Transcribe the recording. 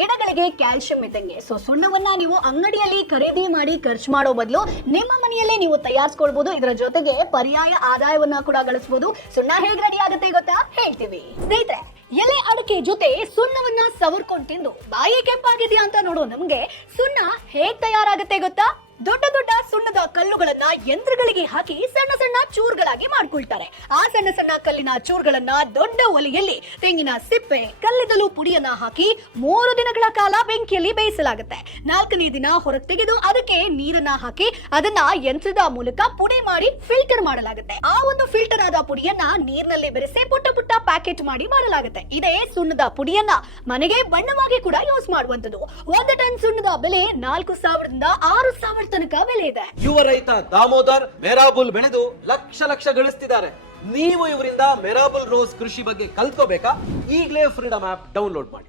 ಗಿಡಗಳಿಗೆ ಕ್ಯಾಲ್ಸಿಯಂ ಇದ್ದಂಗೆ. ಸೊ ಸುಣ್ಣವನ್ನ ನೀವು ಅಂಗಡಿಯಲ್ಲಿ ಖರೀದಿ ಮಾಡಿ ಖರ್ಚು ಮಾಡೋ ಬದಲು ನಿಮ್ಮ ಮನೆಯಲ್ಲೇ ನೀವು ತಯಾರಿಸ್ಕೊಳ್ಬಹುದು. ಇದರ ಜೊತೆಗೆ ಪರ್ಯಾಯ ಆದಾಯವನ್ನ ಕೂಡ ಗಳಿಸಬಹುದು. ಸುಣ್ಣ ಹೇಗೆ ರೆಡಿ ಆಗುತ್ತೆ ಗೊತ್ತಾ, ಹೇಳ್ತೀವಿ ಸ್ನೇಹಿತರೆ. ಎಲೆ ಅಡಿಕೆ ಜೊತೆ ಸುಣ್ಣವನ್ನ ಸವರ್ಕೊಂಡು ತಿಂದು ಬಾಯಿ ಕೆಂಪಾಗಿದೆಯಾ ಅಂತ ನೋಡೋ ನಮ್ಗೆ ಸುಣ್ಣ ಹೇಗ್ ತಯಾರಾಗುತ್ತೆ ಗೊತ್ತಾ? ದೊಡ್ಡ ದೊಡ್ಡ ಸುಣ್ಣದ ಕಲ್ಲುಗಳನ್ನ ಯಂತ್ರಗಳಿಗೆ ಹಾಕಿ ಸಣ್ಣ ಸಣ್ಣ ಚೂರುಗಳಾಗಿ ಮಾಡ್ಕೊಳ್ತಾರೆ. ಆ ಸಣ್ಣ ಸಣ್ಣ ಕಲ್ಲಿನ ಚೂರುಗಳನ್ನ ದೊಡ್ಡ ಒಲೆಯಲ್ಲಿ ತೆಂಗಿನ ಸಿಪ್ಪೆ, ಕಲ್ಲಿದ್ದಲು ಪುಡಿಯನ್ನ ಹಾಕಿ 3 ದಿನಗಳ ಕಾಲ ಬೆಂಕಿಯಲ್ಲಿ ಬೇಯಿಸಲಾಗುತ್ತೆ. 4ನೇ ದಿನ ಹೊರಗೆ ತೆಗೆದು ಅದಕ್ಕೆ ನೀರನ್ನ ಹಾಕಿ ಅದನ್ನ ಯಂತ್ರದ ಮೂಲಕ ಪುಡಿ ಮಾಡಿ ಫಿಲ್ಟರ್ ಮಾಡಲಾಗುತ್ತೆ. ಆ ಒಂದು ಫಿಲ್ಟರ್ ಆದ ಪುಡಿಯನ್ನ ನೀರಿನಲ್ಲಿ ಬೆರೆಸಿ ಪುಟ್ಟ ಪುಟ್ಟ ಪ್ಯಾಕೆಟ್ ಮಾಡಿ ಮಾರಲಾಗುತ್ತೆ. ಇದೇ ಸುಣ್ಣದ ಪುಡಿಯನ್ನ ಮನೆಗೆ ಬಣ್ಣವಾಗಿ ಕೂಡ ಯೂಸ್ ಮಾಡುವಂತದ್ದು. 1 ಟನ್ ಸುಣ್ಣದ ಬೆಲೆ 4,000ದಿಂದ 6,000 ತನಕ ಬೆಲೆ ಇದೆ. ಯುವ ರೈತ ದಾಮೋದರ್ ಮೆರಾಬುಲ್ ಬೆಳೆದು ಲಕ್ಷ ಗಳಿಸ್ತಿದ್ದಾರೆ. ನೀವು ಇವರಿಂದ ಮೆರಾಬುಲ್ ರೋಸ್ ಕೃಷಿ ಬಗ್ಗೆ ಕಲ್ತ್ಕೋಬೇಕಾ? ಈಗಲೇ ಫ್ರೀಡಮ್ ಆಪ್ ಡೌನ್ಲೋಡ್ ಮಾಡಿ.